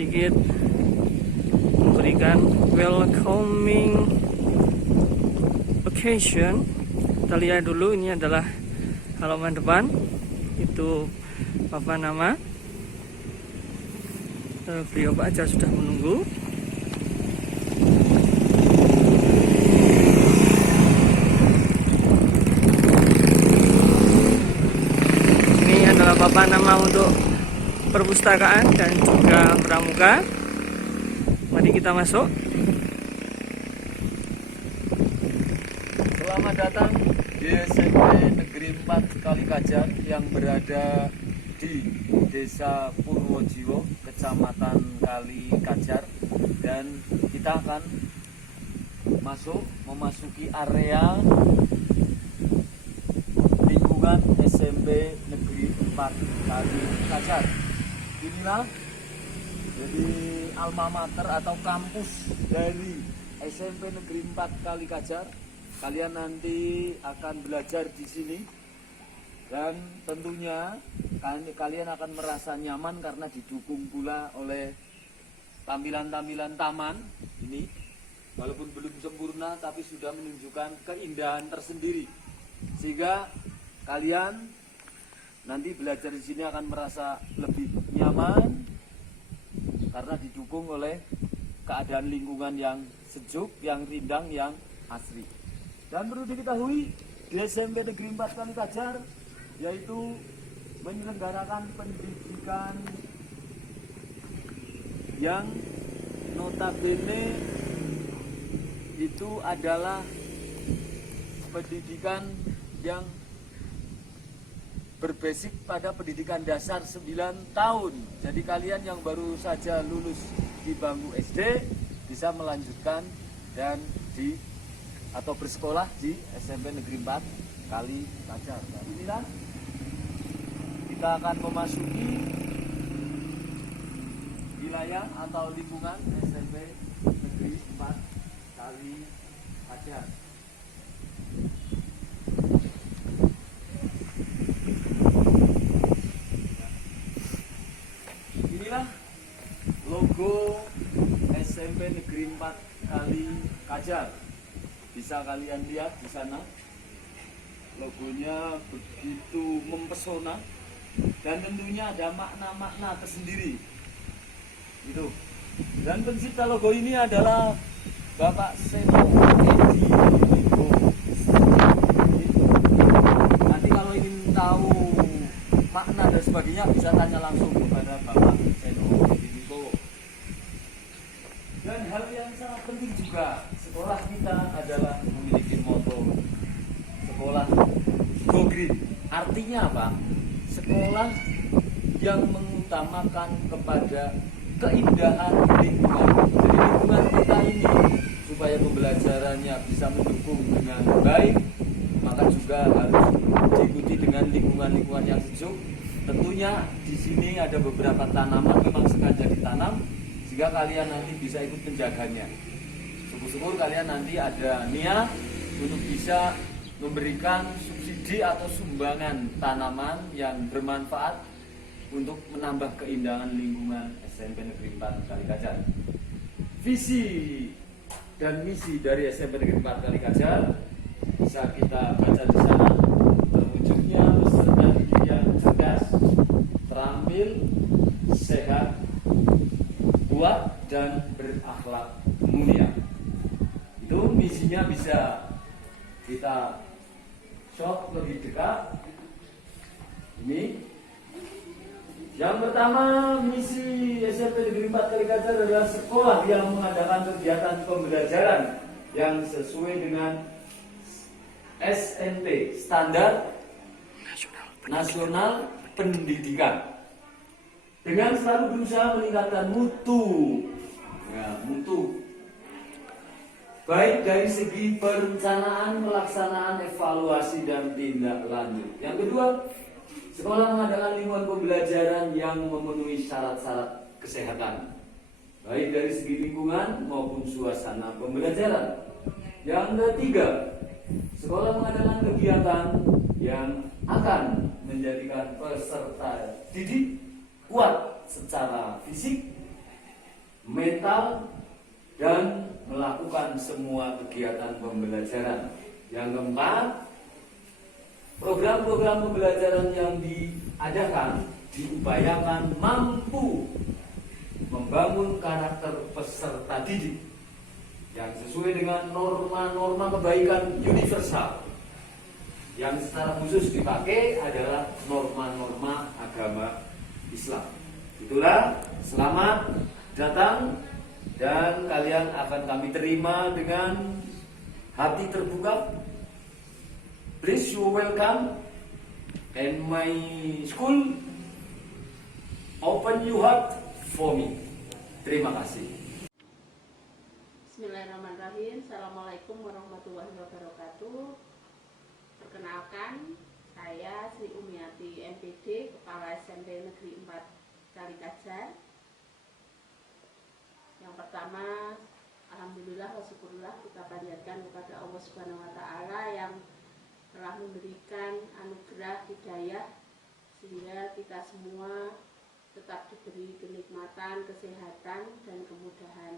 sedikit memberikan welcoming occasion. Kita lihat dulu, ini adalah halaman depan. Itu Bapak nama. Beliau Pak Ajar sudah menunggu. Ini adalah Bapak nama untuk perpustakaan dan juga pramuka. Mari kita masuk. Selamat datang di SMP Negeri 4 Kalikajar yang berada di Desa Purwojiwo, Kecamatan Kalikajar, dan kita akan memasuki area lingkungan SMP Negeri 4 Kalikajar. Inilah jadi alma mater atau kampus dari SMP Negeri 4 Kalikajar. Kalian nanti akan belajar di sini. Dan tentunya kalian akan merasa nyaman karena didukung pula oleh tampilan-tampilan taman ini. Walaupun belum sempurna tapi sudah menunjukkan keindahan tersendiri. Sehingga kalian nanti belajar di sini akan merasa lebih nyaman karena didukung oleh keadaan lingkungan yang sejuk, yang rindang, yang asri. Dan perlu diketahui di SMP Negeri 4 Kalikajar yaitu menyelenggarakan pendidikan yang notabene itu adalah pendidikan yang berbasis pada pendidikan dasar 9 tahun. Jadi kalian yang baru saja lulus di bangku SD bisa melanjutkan dan atau bersekolah di SMP Negeri 4 Kalikajar. Dan inilah kita akan memasuki wilayah atau lingkungan SMP Negeri 4 Kalikajar. Inilah logo SMP Negeri 4 Kalikajar. Bisa kalian lihat di sana. Logonya begitu mempesona. Dan tentunya ada makna-makna tersendiri. Itu. Dan pencipta logo ini adalah Bapak Seno Edi Limbo. Nanti kalau ingin tahu makna dan sebagainya bisa tanya langsung kepada Bapak Seno Edi Limbo. Dan hal yang sangat penting juga, sekolah kita adalah memiliki moto sekolah Go Green. Artinya apa? Sekolah yang mengutamakan kepada keindahan lingkungan. Jadi lingkungan kita ini supaya pembelajarannya bisa mendukung dengan baik, maka juga harus diikuti dengan lingkungan-lingkungan yang sejuk. Tentunya di sini ada beberapa tanaman memang sengaja ditanam sehingga kalian nanti bisa ikut menjaganya. Syukur-syukur kalian nanti ada niat untuk bisa memberikan subsidi atau sumbangan tanaman yang bermanfaat untuk menambah keindahan lingkungan SMP Negeri 4 Kalikajar. Visi dan misi dari SMP Negeri 4 Kalikajar bisa kita baca di sana. Terwujudnya peserta didik yang cerdas, terampil, sehat, kuat, dan berakhlak mulia. Itu misinya bisa kita shot lebih dekat. Ini yang pertama, misi SMP Negeri 4 Kalikajar adalah sekolah yang mengadakan kegiatan pembelajaran yang sesuai dengan SNP, Standar Nasional Pendidikan, dengan selalu berusaha meningkatkan mutu, baik dari segi perencanaan, pelaksanaan, evaluasi, dan tindak lanjut. Yang kedua, sekolah mengadakan lingkungan pembelajaran yang memenuhi syarat-syarat kesehatan, baik dari segi lingkungan maupun suasana pembelajaran. Yang ketiga, sekolah mengadakan kegiatan yang akan menjadikan peserta didik kuat secara fisik, mental, dan melakukan semua kegiatan pembelajaran. Yang keempat, program-program pembelajaran yang diadakan diupayakan mampu membangun karakter peserta didik yang sesuai dengan norma-norma kebaikan universal. Yang secara khusus dipakai adalah norma-norma agama Islam. Itulah, selamat datang, dan kalian akan kami terima dengan hati terbuka. Please, you welcome in my school. Open your heart for me. Terima kasih. Bismillahirrahmanirrahim. Assalamualaikum warahmatullahi wabarakatuh. Perkenalkan, saya Sri Umiati MPD, Kepala SMP Negeri 4 Kalikajar. Yang pertama, alhamdulillah wa syukurullah kita panjatkan kepada Allah Subhanahu wa taala yang telah memberikan anugerah hidayah sehingga kita semua tetap diberi kenikmatan, kesehatan, dan kemudahan.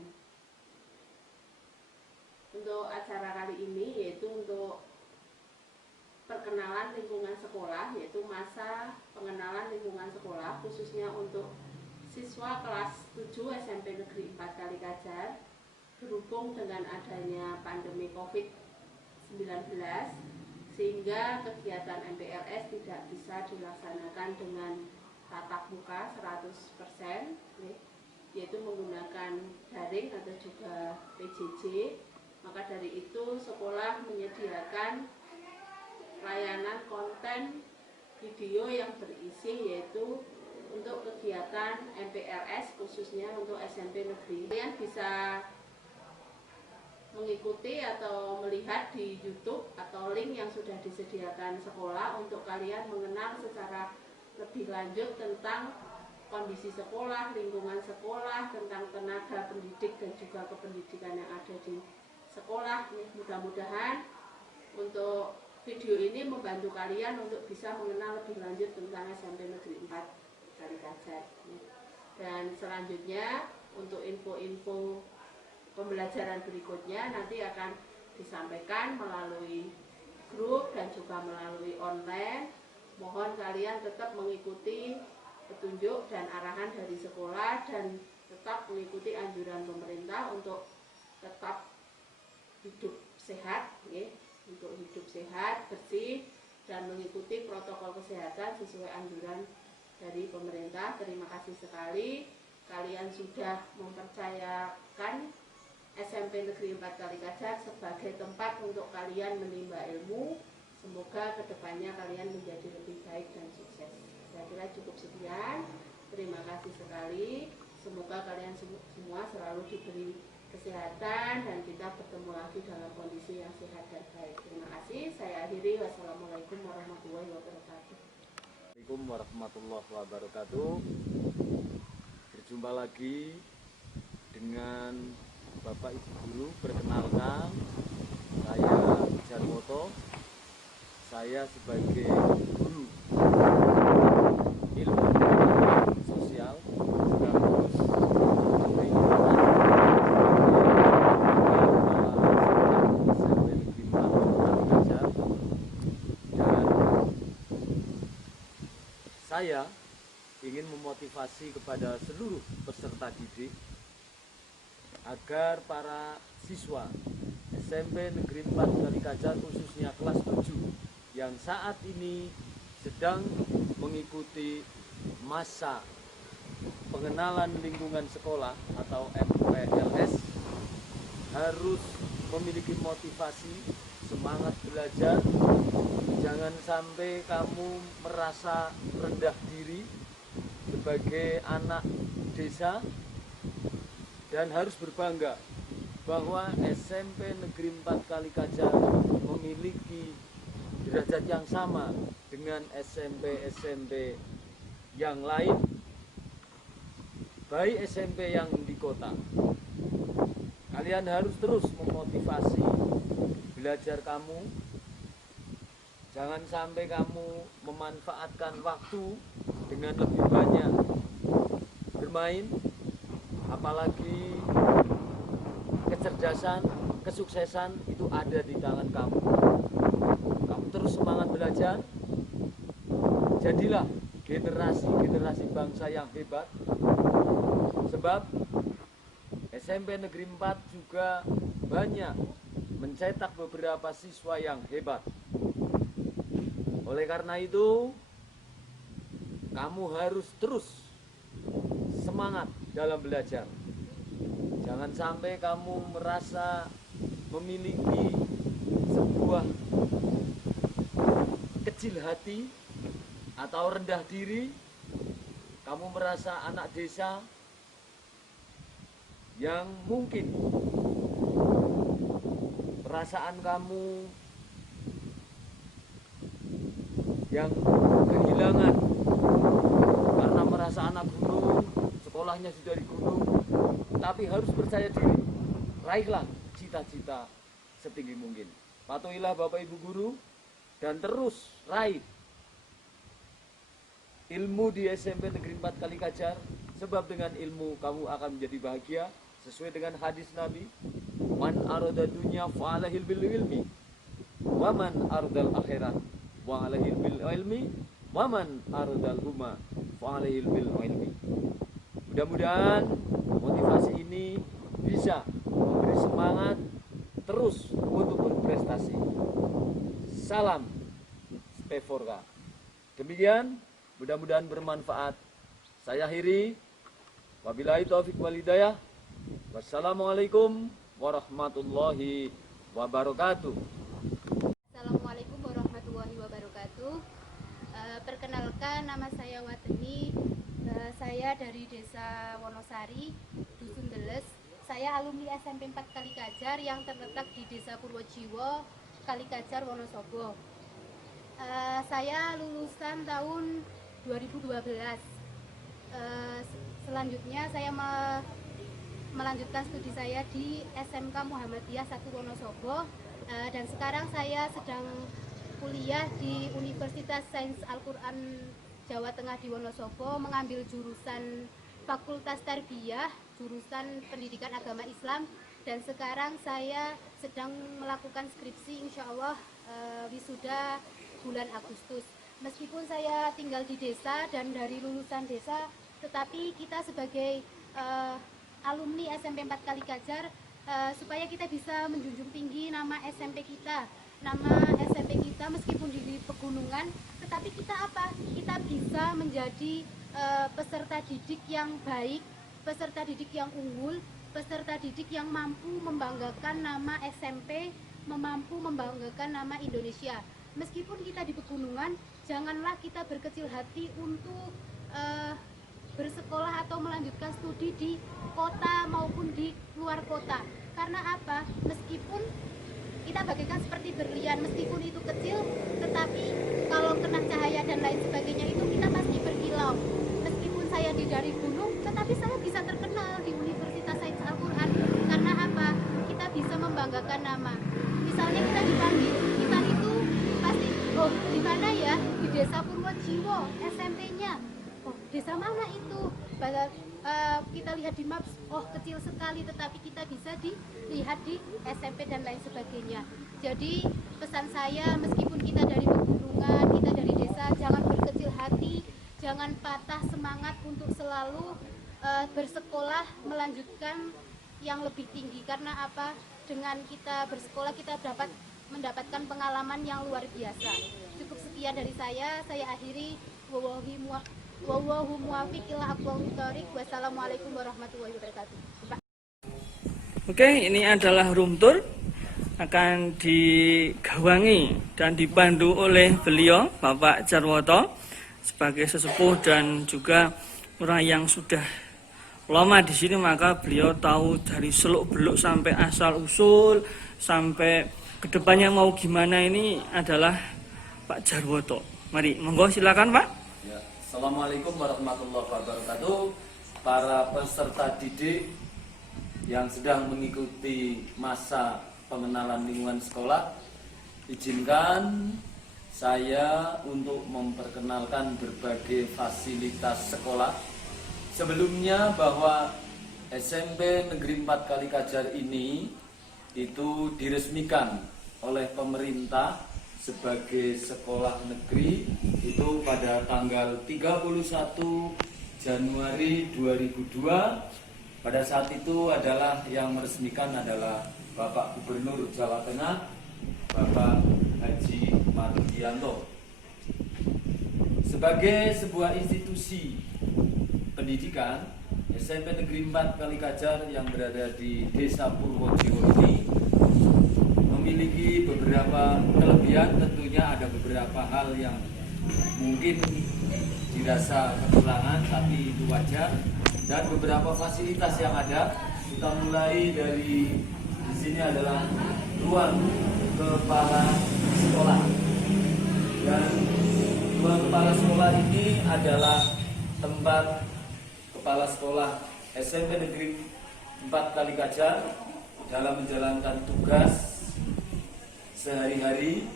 Untuk acara kali ini yaitu untuk perkenalan lingkungan sekolah, yaitu masa pengenalan lingkungan sekolah khususnya untuk siswa kelas 7 SMP Negeri 4 Kalikajar. Berhubung dengan adanya pandemi COVID-19 sehingga kegiatan MPLS tidak bisa dilaksanakan dengan tatap muka 100%, yaitu menggunakan daring atau juga PJJ. Maka dari itu sekolah menyediakan layanan konten video yang berisi yaitu untuk kegiatan MPLS khususnya untuk SMP negeri. Kalian bisa mengikuti atau melihat di YouTube atau link yang sudah disediakan sekolah untuk kalian mengenal secara lebih lanjut tentang kondisi sekolah, lingkungan sekolah, tentang tenaga pendidik dan juga kependidikan yang ada di sekolah. Mudah-mudahan untuk video ini membantu kalian untuk bisa mengenal lebih lanjut tentang SMP Negeri 4 Kalikajar. Dan selanjutnya untuk info-info pembelajaran berikutnya nanti akan disampaikan melalui grup dan juga melalui online. Mohon kalian tetap mengikuti petunjuk dan arahan dari sekolah dan tetap mengikuti anjuran pemerintah untuk tetap hidup sehat, untuk hidup sehat, bersih, dan mengikuti protokol kesehatan sesuai anjuran dari pemerintah. Terima kasih sekali kalian sudah mempercayakan SMP Negeri 4 Kalikajar sebagai tempat untuk kalian menimba ilmu. Semoga kedepannya kalian menjadi lebih baik dan sukses. Saya kira cukup sekian. Terima kasih sekali. Semoga kalian semua selalu diberi kesehatan dan kita bertemu lagi dalam kondisi yang sehat dan baik. Terima kasih. Saya akhiri. Wassalamualaikum warahmatullahi wabarakatuh. Assalamualaikum warahmatullahi wabarakatuh. Berjumpa lagi dengan Bapak Ibu Guru. Perkenalkan, saya Jarwoto. Saya sebagai guru ilmu sosial sekaligus SMP Negeri 4 Kalikajar, dan saya ingin memotivasi kepada seluruh peserta didik agar para siswa SMP Negeri 4 Kalikajar khususnya kelas 7 yang saat ini sedang mengikuti masa pengenalan lingkungan sekolah atau MPLS harus memiliki motivasi, semangat belajar. Jangan sampai kamu merasa rendah diri sebagai anak desa, dan harus berbangga bahwa SMP Negeri 4 Kalikajar memiliki derajat yang sama dengan SMP-SMP yang lain, baik SMP yang di kota. Kalian harus terus memotivasi belajar kamu. Jangan sampai kamu memanfaatkan waktu dengan lebih banyak bermain, apalagi kecerdasan, kesuksesan itu ada di tangan kamu. Kamu terus semangat belajar, jadilah generasi bangsa yang hebat. Sebab SMP Negeri 4 juga banyak mencetak beberapa siswa yang hebat. Oleh karena itu, kamu harus terus semangat dalam belajar. Jangan sampai kamu merasa memiliki sebuah kecil hati atau rendah diri. Kamu merasa anak desa yang mungkin perasaan kamu yang kehilangan karena merasa anak gunung, sekolahnya sudah di gunung, tapi harus percaya diri. Raihlah cita-cita setinggi mungkin. Patuhilah Bapak Ibu guru dan terus raih ilmu di SMP Negeri 4 Kalikajar, sebab dengan ilmu kamu akan menjadi bahagia sesuai dengan hadis Nabi, man arada dunya fa'alahil bil ilmi wa man aradal akhirah wa alahil bil ilmi wa man aradal huma fa'alahil bil ilmi. Mudah-mudahan motivasi ini bisa memberi semangat terus untuk berprestasi. Salam P4K. Demikian, mudah-mudahan bermanfaat. Saya akhiri. Wabillahi taufiq wal hidayah. Wassalamualaikum warahmatullahi wabarakatuh. Assalamualaikum warahmatullahi wabarakatuh. Perkenalkan, nama saya Wateni. Saya dari Desa Wonosari, Dusun Deles. Saya alumni SMP 4 Kalikajar yang terletak di Desa Purwojiwo, Kalikajar, Wonosobo. Saya lulusan tahun 2012. Selanjutnya saya melanjutkan studi saya di SMK Muhammadiyah 1 Wonosobo, dan sekarang saya sedang kuliah di Universitas Sains Al-Quran Jawa Tengah di Wonosobo, mengambil jurusan Fakultas Tarbiyah, jurusan Pendidikan Agama Islam, dan sekarang saya sedang melakukan skripsi, insya Allah wisuda bulan Agustus. Meskipun saya tinggal di desa dan dari lulusan desa, tetapi kita sebagai alumni SMP 4 Kalikajar, supaya kita bisa menjunjung tinggi nama SMP kita, meskipun di pegunungan, tetapi kita apa? Kita bisa menjadi peserta didik yang baik, peserta didik yang unggul, peserta didik yang mampu membanggakan nama SMP, mampu membanggakan nama Indonesia. Meskipun kita di pegunungan, janganlah kita berkecil hati untuk bersekolah atau melanjutkan studi di kota maupun di luar kota. Karena apa? Meskipun kita bagaikan seperti berlian, meskipun itu kecil, tetapi kalau kena cahaya dan lain sebagainya itu kita pasti berkilau. Meskipun saya dari gunung, tetapi saya bisa terkenal di Universitas Sains Al-Quran. Karena apa? Kita bisa membanggakan nama. Misalnya kita dipanggil, kita itu pasti, oh di mana ya? Di Desa Purwojiwo, SMP-nya. Oh, desa mana itu? Kita lihat di maps, oh kecil sekali, tetapi kita bisa dilihat di SMP dan lain sebagainya. Jadi pesan saya, meskipun kita dari pegunungan, kita dari desa, jangan berkecil hati, jangan patah semangat untuk selalu bersekolah, melanjutkan yang lebih tinggi. Karena apa? Dengan kita bersekolah, kita dapat mendapatkan pengalaman yang luar biasa. Cukup sekian dari saya akhiri. Wallahu muwaffiq ila aqwamit thoriq. Wassalamualaikum warahmatullahi wabarakatuh. Oke, ini adalah room tour, akan digawangi dan dipandu oleh beliau Bapak Jarwoto sebagai sesepuh dan juga orang yang sudah lama di sini, maka beliau tahu dari seluk-beluk sampai asal usul sampai kedepannya mau gimana. Ini adalah Pak Jarwoto. Mari, monggo silakan Pak. Ya, Assalamualaikum warahmatullahi wabarakatuh. Para peserta didik yang sedang mengikuti masa pengenalan lingkungan sekolah, izinkan saya untuk memperkenalkan berbagai fasilitas sekolah. Sebelumnya bahwa SMP Negeri 4 Kalikajar ini itu diresmikan oleh pemerintah sebagai sekolah negeri itu pada tanggal 31 Januari 2002. Pada saat itu adalah yang meresmikan adalah Bapak Gubernur Jawa Tengah, Bapak Haji Mardianto. Sebagai sebuah institusi pendidikan, SMP Negeri 4 Kalikajar yang berada di Desa Purwojiwo ini memiliki beberapa kelebihan. Tentunya ada beberapa hal yang mungkin dirasa kekurangan, tapi itu wajar. Dan beberapa fasilitas yang ada, kita mulai dari di sini adalah ruang kepala sekolah. Dan ruang kepala sekolah ini adalah tempat kepala sekolah SMP Negeri 4 Kalikajar dalam menjalankan tugas sehari-hari.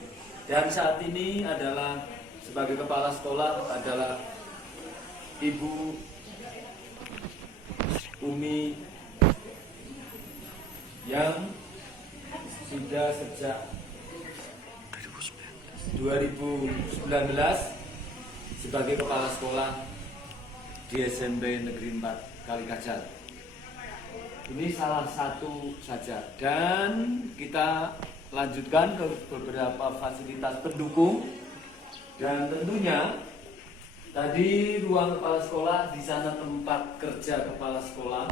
Dan saat ini adalah sebagai kepala sekolah adalah Ibu Umi yang sudah sejak 2019 sebagai kepala sekolah di SMP Negeri 4 Kalikajar. Ini salah satu saja, dan kita lanjutkan ke beberapa fasilitas pendukung. Dan tentunya tadi ruang kepala sekolah, di sana tempat kerja kepala sekolah,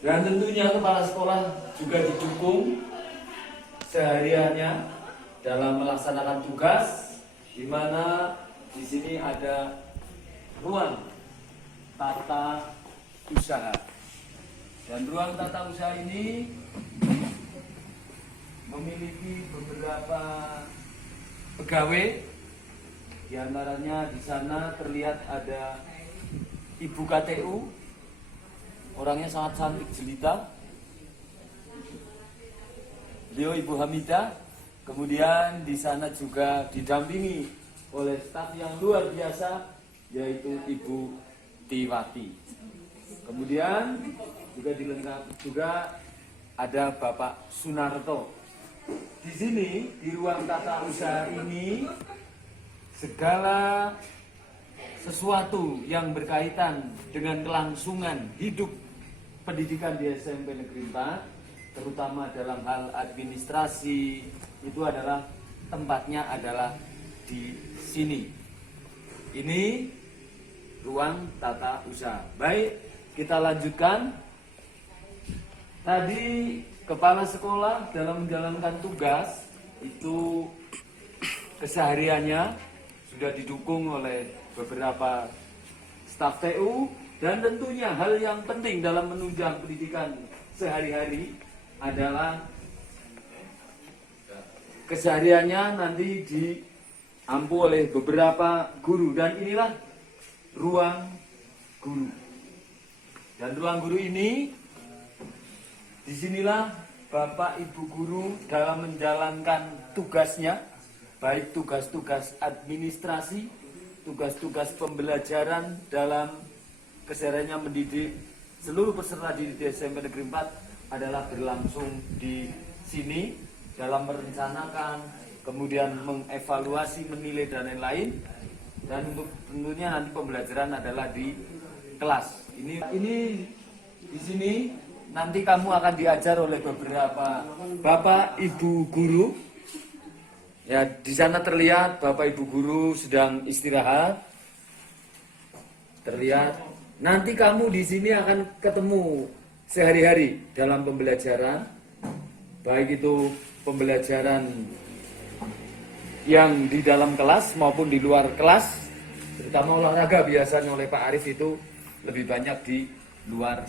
dan tentunya kepala sekolah juga didukung sehariannya dalam melaksanakan tugas, di mana di sini ada ruang tata usaha. Dan ruang tata usaha ini memiliki beberapa pegawai. Di antaranya di sana terlihat ada Ibu KTU, orangnya sangat cantik jelita. Beliau Ibu Hamidah. Kemudian di sana juga didampingi oleh staf yang luar biasa, yaitu Ibu Tiwati. Kemudian juga dilengkapi juga ada Bapak Sunarto. Di sini di ruang tata usaha ini segala sesuatu yang berkaitan dengan kelangsungan hidup pendidikan di SMP Negeri 4, terutama dalam hal administrasi, itu adalah tempatnya adalah di sini. Ini ruang tata usaha. Baik, kita lanjutkan. Tadi kepala sekolah dalam menjalankan tugas itu kesehariannya sudah didukung oleh beberapa staf TU, dan tentunya hal yang penting dalam menunjang pendidikan sehari-hari adalah kesehariannya nanti diampu oleh beberapa guru, dan inilah ruang guru. Dan ruang guru ini, disinilah Bapak Ibu guru dalam menjalankan tugasnya, baik tugas-tugas administrasi, tugas-tugas pembelajaran dalam kesehariannya mendidik seluruh peserta didik di SMP Negeri 4 adalah berlangsung di sini dalam merencanakan, kemudian mengevaluasi, menilai dan lain-lain. Dan untuk tentunya nanti pembelajaran adalah di kelas. Ini di sini nanti kamu akan diajar oleh beberapa Bapak Ibu guru. Ya, di sana terlihat Bapak Ibu guru sedang istirahat. Terlihat. Nanti kamu di sini akan ketemu sehari-hari dalam pembelajaran, baik itu pembelajaran yang di dalam kelas maupun di luar kelas. Terutama olahraga biasanya oleh Pak Arif itu lebih banyak di luar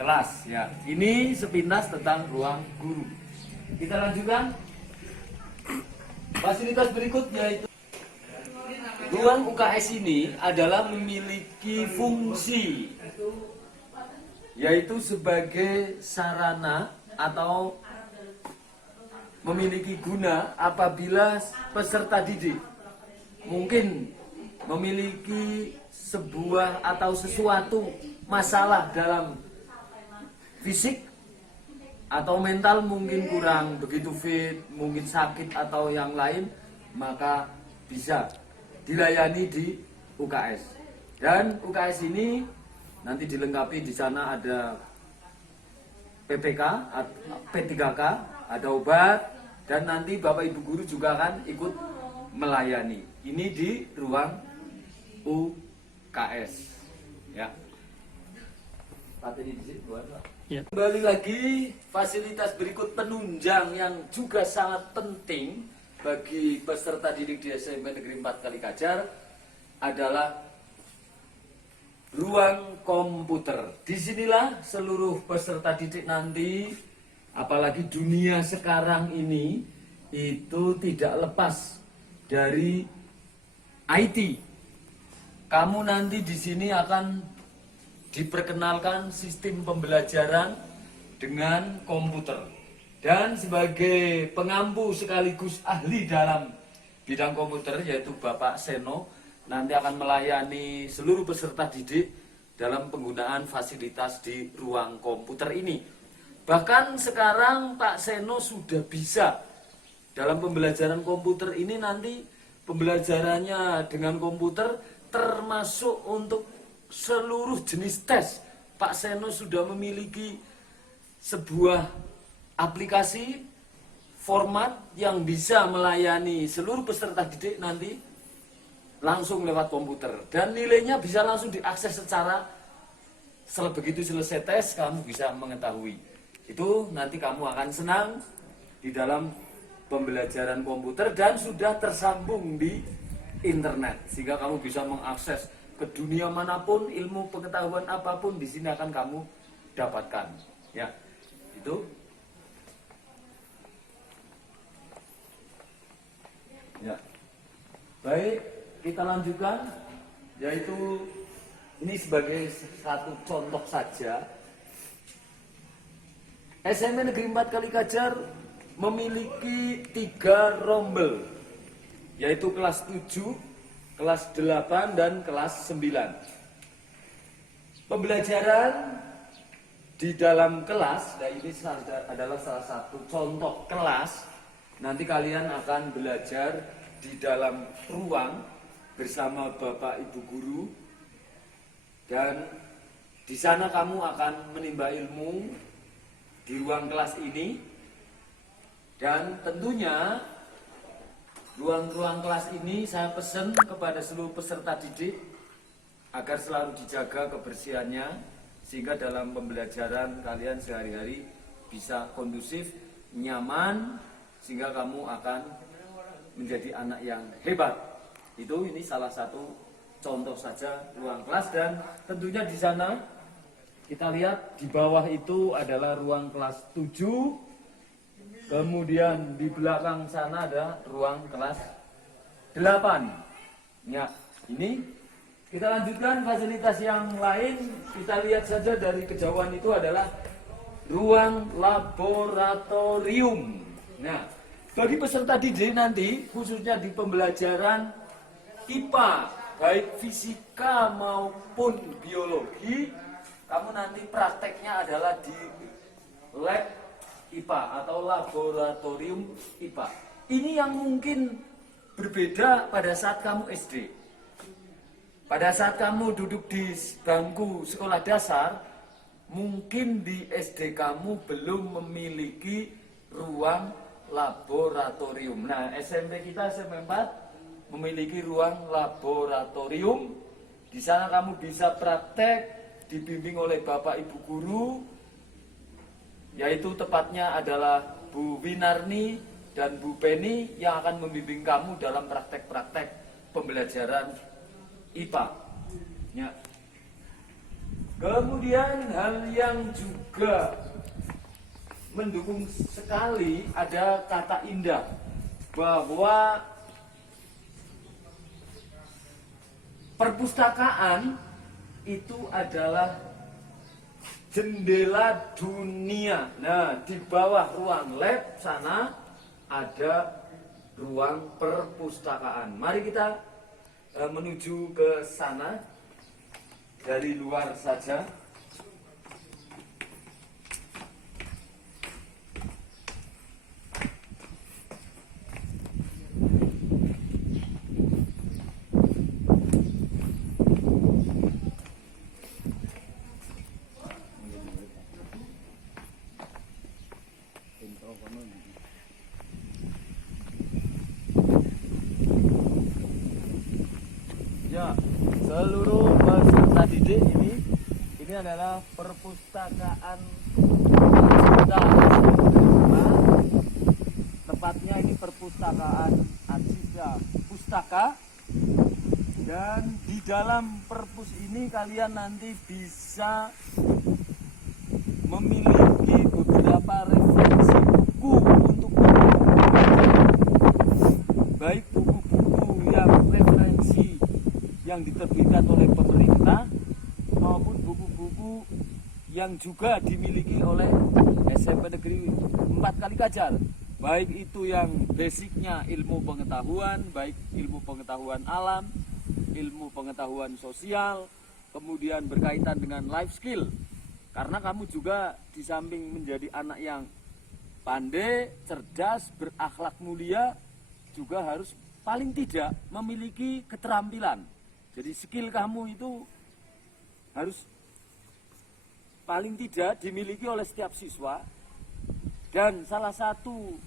kelas. Ya, ini sepintas tentang ruang guru. Kita lanjutkan. Fasilitas berikutnya itu ruang UKS ini adalah memiliki fungsi, yaitu sebagai sarana atau memiliki guna apabila peserta didik mungkin memiliki sebuah atau sesuatu masalah dalam fisik atau mental mungkin kurang begitu fit, mungkin sakit atau yang lain, maka bisa dilayani di UKS. Dan UKS ini nanti dilengkapi di sana ada PPK, P3K, ada obat, dan nanti Bapak Ibu guru juga akan ikut melayani. Ini di ruang UKS. Ya. Materi di sini buat Pak. Ya. Kembali lagi, fasilitas berikut penunjang yang juga sangat penting bagi peserta didik di SMP Negeri 4 Kalikajar adalah ruang komputer. Disinilah seluruh peserta didik nanti, apalagi dunia sekarang ini, itu tidak lepas dari IT. Kamu nanti di sini akan diperkenalkan sistem pembelajaran dengan komputer. Dan sebagai pengampu sekaligus ahli dalam bidang komputer, yaitu Bapak Seno, nanti akan melayani seluruh peserta didik dalam penggunaan fasilitas di ruang komputer ini. Bahkan sekarang Pak Seno sudah bisa dalam pembelajaran komputer ini, nanti pembelajarannya dengan komputer termasuk untuk seluruh jenis tes. Pak Seno sudah memiliki sebuah aplikasi format yang bisa melayani seluruh peserta didik nanti langsung lewat komputer, dan nilainya bisa langsung diakses secara begitu selesai tes kamu bisa mengetahui. Itu nanti kamu akan senang di dalam pembelajaran komputer dan sudah tersambung di internet sehingga kamu bisa mengakses ke dunia manapun, ilmu pengetahuan apapun di sini akan kamu dapatkan. Ya, itu. Ya, baik, kita lanjutkan, yaitu ini sebagai satu contoh saja. SMP Negeri 4 Kalikajar memiliki 3 rombel, yaitu kelas 7, kelas 8, dan kelas 9. Pembelajaran di dalam kelas, dan ini adalah salah satu contoh kelas. Nanti kalian akan belajar di dalam ruang bersama Bapak Ibu guru, dan di sana kamu akan menimba ilmu di ruang kelas ini. Dan tentunya ruang-ruang kelas ini saya pesan kepada seluruh peserta didik agar selalu dijaga kebersihannya sehingga dalam pembelajaran kalian sehari-hari bisa kondusif, nyaman, sehingga kamu akan menjadi anak yang hebat. Ini salah satu contoh saja ruang kelas, dan tentunya di sana kita lihat di bawah itu adalah ruang kelas 7. Kemudian di belakang sana ada ruang kelas 8. Ya, ini kita lanjutkan fasilitas yang lain. Kita lihat saja dari kejauhan itu adalah ruang laboratorium. Nah, bagi peserta didik nanti, khususnya di pembelajaran IPA, baik fisika maupun biologi, kamu nanti prakteknya adalah di lab IPA atau laboratorium IPA. Ini yang mungkin berbeda pada saat kamu SD. Pada saat kamu duduk di bangku sekolah dasar, mungkin di SD kamu belum memiliki ruang laboratorium. Nah, SMP kita SMP 4 memiliki ruang laboratorium. Di sana kamu bisa praktek dibimbing oleh Bapak Ibu guru, yaitu tepatnya adalah Bu Winarni dan Bu Penny yang akan membimbing kamu dalam praktek-praktek pembelajaran IPA. Ya. Kemudian hal yang juga mendukung sekali ada kata indah, bahwa perpustakaan itu adalah jendela dunia. Nah, di bawah ruang lab sana ada ruang perpustakaan. Mari kita menuju ke sana dari luar saja. seluruh peserta didik ini adalah perpustakaan Cinta SMA. Tepatnya ini perpustakaan Arsita Pustaka, dan di dalam perpus ini kalian nanti bisa memiliki beberapa referensi buku untuk baik buku-buku yang referensi yang diterbitkan oleh pemerintah maupun buku-buku yang juga dimiliki oleh SMP Negeri 4 Kalikajar, baik itu yang basicnya ilmu pengetahuan, baik ilmu pengetahuan alam, ilmu pengetahuan sosial, kemudian berkaitan dengan life skill. Karena kamu juga di samping menjadi anak yang pandai, cerdas, berakhlak mulia, juga harus paling tidak memiliki keterampilan. Jadi skill kamu itu harus paling tidak dimiliki oleh setiap siswa. Dan salah satu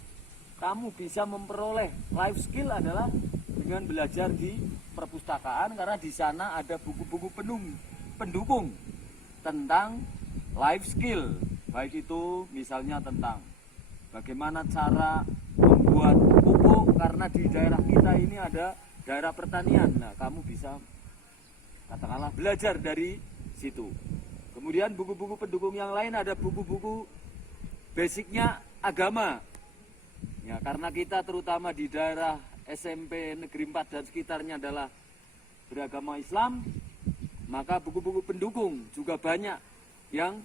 kamu bisa memperoleh life skill adalah dengan belajar di perpustakaan, karena di sana ada buku-buku pendukung tentang life skill, baik itu misalnya tentang bagaimana cara membuat pupuk, karena di daerah kita ini ada daerah pertanian. Nah, kamu bisa katakanlah belajar dari situ. Kemudian buku-buku pendukung yang lain ada buku-buku basicnya agama. Ya, karena kita terutama di daerah SMP Negeri 4 dan sekitarnya adalah beragama Islam, maka buku-buku pendukung juga banyak yang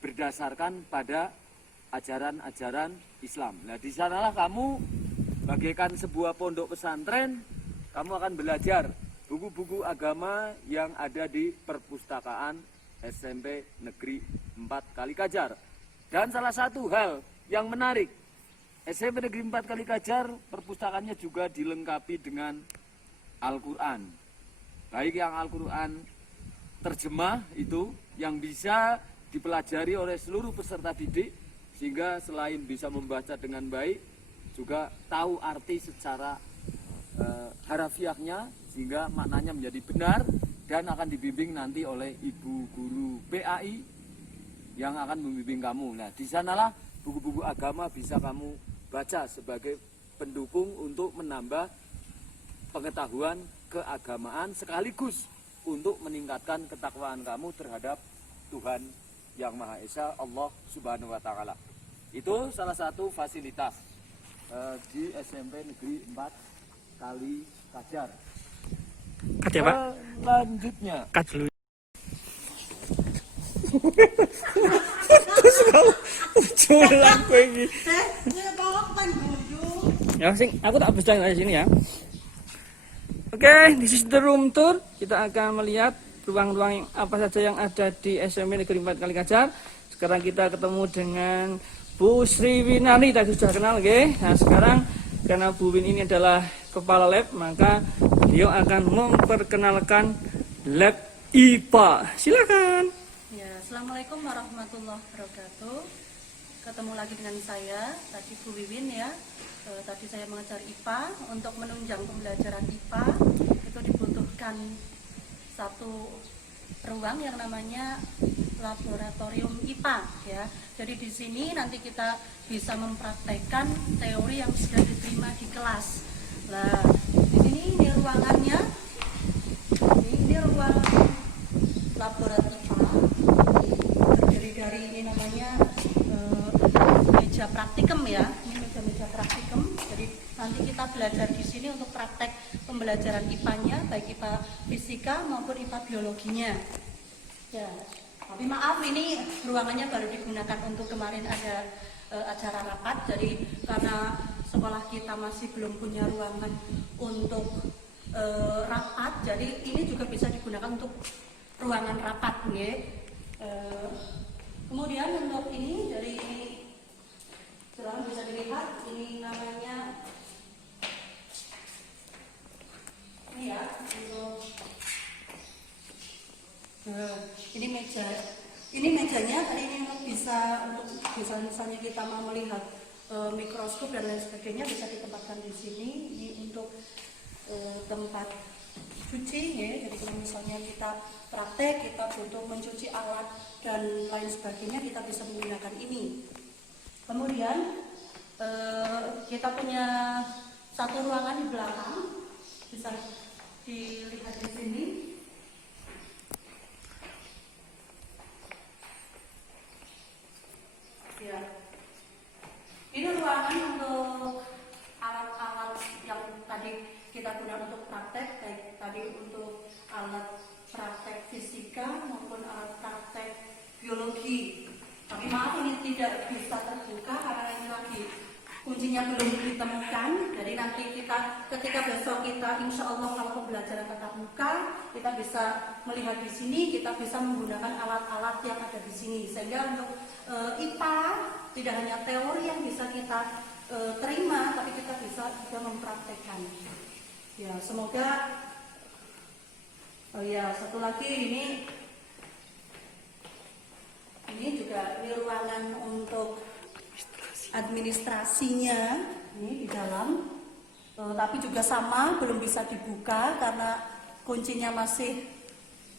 berdasarkan pada ajaran-ajaran Islam. Nah, di sanalah kamu bagaikan sebuah pondok pesantren, kamu akan belajar buku-buku agama yang ada di perpustakaan SMP Negeri 4 Kalikajar. Dan salah satu hal yang menarik, SMP Negeri 4 Kalikajar perpustakaannya juga dilengkapi dengan Al-Quran. Baik yang Al-Quran terjemah itu yang bisa dipelajari oleh seluruh peserta didik, sehingga selain bisa membaca dengan baik, juga tahu arti secara harafiahnya, sehingga maknanya menjadi benar dan akan dibimbing nanti oleh ibu guru PAI yang akan membimbing kamu. Nah, di sanalah buku-buku agama bisa kamu baca sebagai pendukung untuk menambah pengetahuan keagamaan, sekaligus untuk meningkatkan ketakwaan kamu terhadap Tuhan Yang Maha Esa, Allah Subhanahu wa Ta'ala. Itu salah satu fasilitas di SMP Negeri 4 Kalikajar. Kat ya, Pak? Selanjutnya, Kat dulu. Terus kau jualan kowe iki. Ya sing aku tak bisa dari sini ya. Oke, this is the room tour. Kita akan melihat ruang-ruang apa saja yang ada di SMP Negeri 4 Kalikajar. Sekarang kita ketemu dengan Bu Sri Winani, tadi sudah kenal, oke? Nah, sekarang karena Bu Win ini adalah kepala lab, maka beliau akan memperkenalkan lab IPA. Silakan. Ya, assalamualaikum warahmatullahi wabarakatuh. Ketemu lagi dengan saya, tadi Bu Wiwin ya. Tadi saya mengajar IPA. Untuk menunjang pembelajaran IPA itu dibutuhkan satu ruang yang namanya laboratorium IPA ya. Jadi di sini nanti kita bisa mempraktekkan teori yang sudah diterima di kelas. Nah, di sini ini ruangannya. Ini ruang laboratorium IPA. Terdiri dari ini namanya meja praktikum ya. Ini meja praktikum. Jadi nanti kita belajar di sini untuk praktek pembelajaran IPA-nya, baik IPA fisika maupun IPA biologinya. Ya, tapi maaf ini ruangannya baru digunakan untuk kemarin ada acara rapat. Jadi karena sekolah kita masih belum punya ruangan untuk rapat, jadi ini juga bisa digunakan untuk ruangan rapat, ya. Kemudian untuk ini dari sekarang bisa dilihat ini namanya ini ya untuk ini meja, ini mejanya tadi ini bisa untuk misalnya kita mau melihat mikroskop dan lain sebagainya bisa ditempatkan di sini. Ini untuk tempat cuci ya. Jadi kalau misalnya kita praktek, kita butuh mencuci alat dan lain sebagainya, kita bisa menggunakan ini. Kemudian kita punya satu ruangan di belakang, bisa dilihat di sini. Ya, ini ruangan untuk alat-alat yang tadi kita gunakan untuk praktek, baik tadi untuk alat praktek fisika maupun alat praktek biologi. Tapi maaf, ini tidak bisa terbuka karena ini lagi kuncinya belum ditemukan. Jadi nanti kita ketika besok kita insya Allah kalau pembelajaran tatap muka, kita bisa melihat di sini, kita bisa menggunakan alat-alat yang ada di sini. Sehingga untuk IPA tidak hanya teori yang bisa kita terima, tapi kita bisa juga mempraktekkan. Ya, semoga. Oh ya, satu lagi ini juga ini ruangan untuk administrasinya ini di dalam, tapi juga sama belum bisa dibuka karena kuncinya masih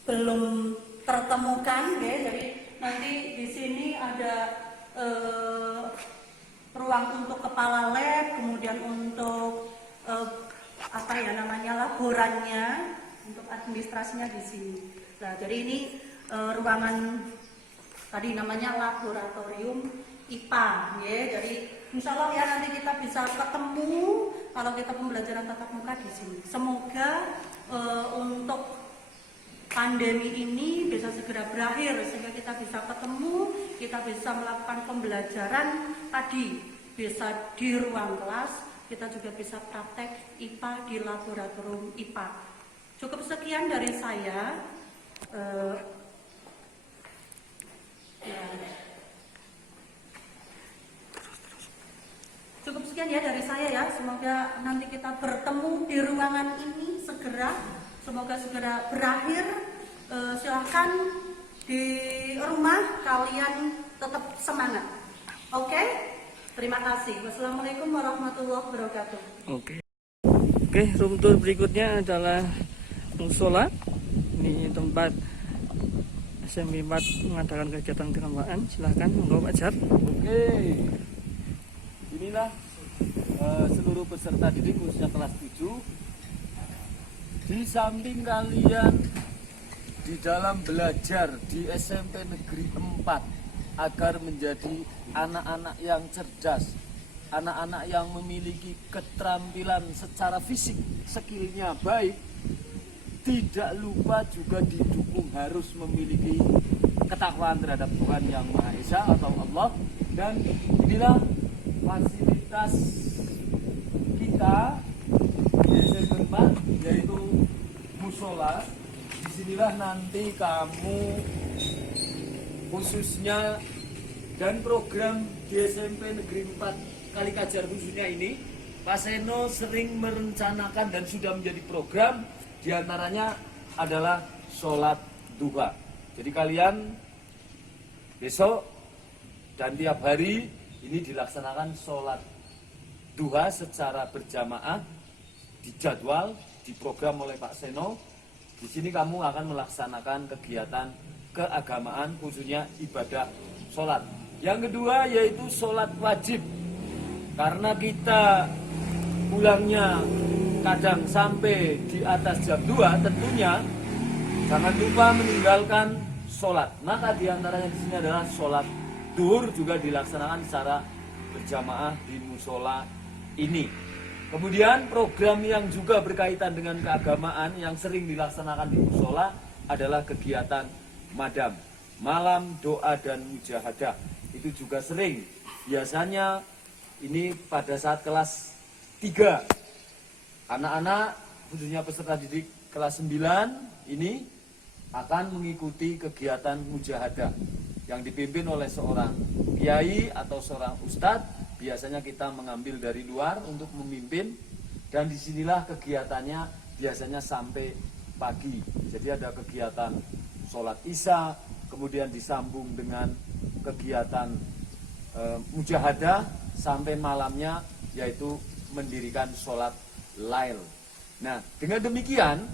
belum tertemukan ya. Jadi nanti di sini ada ruang untuk kepala lab, kemudian untuk laborannya, untuk administrasinya di sini. Nah, jadi ini ruangan tadi namanya laboratorium IPA ya. Jadi insya Allah ya nanti kita bisa ketemu kalau kita pembelajaran tatap muka di sini. Semoga untuk pandemi ini bisa segera berakhir sehingga kita bisa ketemu, kita bisa melakukan pembelajaran tadi, bisa di ruang kelas, kita juga bisa praktek IPA di laboratorium IPA. Cukup sekian dari saya. Cukup sekian ya dari saya ya. Semoga nanti kita bertemu di ruangan ini segera. Semoga segera berakhir. Silahkan di rumah kalian tetap semangat. Oke? Terima kasih. Wassalamualaikum warahmatullahi wabarakatuh. Oke, room tour berikutnya adalah musola. Ini tempat SMP 4 mengadakan kegiatan keagamaan. Silahkan monggo Pak Jar. Oke, inilah seluruh peserta didik khususnya kelas 7. Di samping kalian di dalam belajar di SMP Negeri 4 agar menjadi anak-anak yang cerdas, anak-anak yang memiliki keterampilan secara fisik, skillnya baik, tidak lupa juga didukung harus memiliki ketakwaan terhadap Tuhan Yang Maha Esa atau Allah. Dan inilah fasilitas kita di SMP 4, yaitu musola. Disinilah nanti kamu khususnya dan program di SMP Negeri 4 Kalikajar khususnya ini, Pak Seno sering merencanakan dan sudah menjadi program. Di antaranya adalah sholat duha. Jadi kalian besok dan tiap hari ini dilaksanakan sholat duha secara berjamaah, dijadwal, diprogram oleh Pak Seno. Di sini kamu akan melaksanakan kegiatan keagamaan khususnya ibadah sholat. Yang kedua yaitu sholat wajib. Karena kita pulangnya kadang sampai di atas jam 2, tentunya jangan lupa meninggalkan sholat. Maka diantaranya di sini adalah sholat duhur juga dilaksanakan secara berjamaah di musola ini. Kemudian program yang juga berkaitan dengan keagamaan yang sering dilaksanakan di musola adalah kegiatan madam, malam doa dan mujahadah. Itu juga sering. Biasanya ini pada saat kelas 3. Anak-anak, khususnya peserta didik kelas 9 ini akan mengikuti kegiatan mujahadah yang dipimpin oleh seorang kiai atau seorang ustadz. Biasanya kita mengambil dari luar untuk memimpin, dan disinilah kegiatannya biasanya sampai pagi. Jadi ada kegiatan sholat isya, kemudian disambung dengan kegiatan mujahadah sampai malamnya, yaitu mendirikan sholat lail. Nah, dengan demikian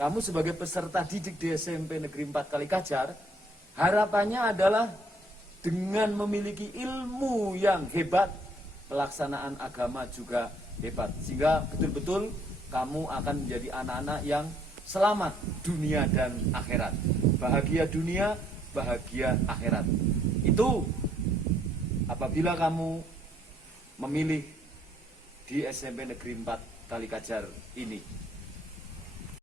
kamu sebagai peserta didik di SMP Negeri 4 Kalikajar, harapannya adalah dengan memiliki ilmu yang hebat, pelaksanaan agama juga hebat. Sehingga betul-betul kamu akan menjadi anak-anak yang selamat dunia dan akhirat. Bahagia dunia, bahagia akhirat. Itu apabila kamu memilih di SMP Negeri 4 Kalikajar ini.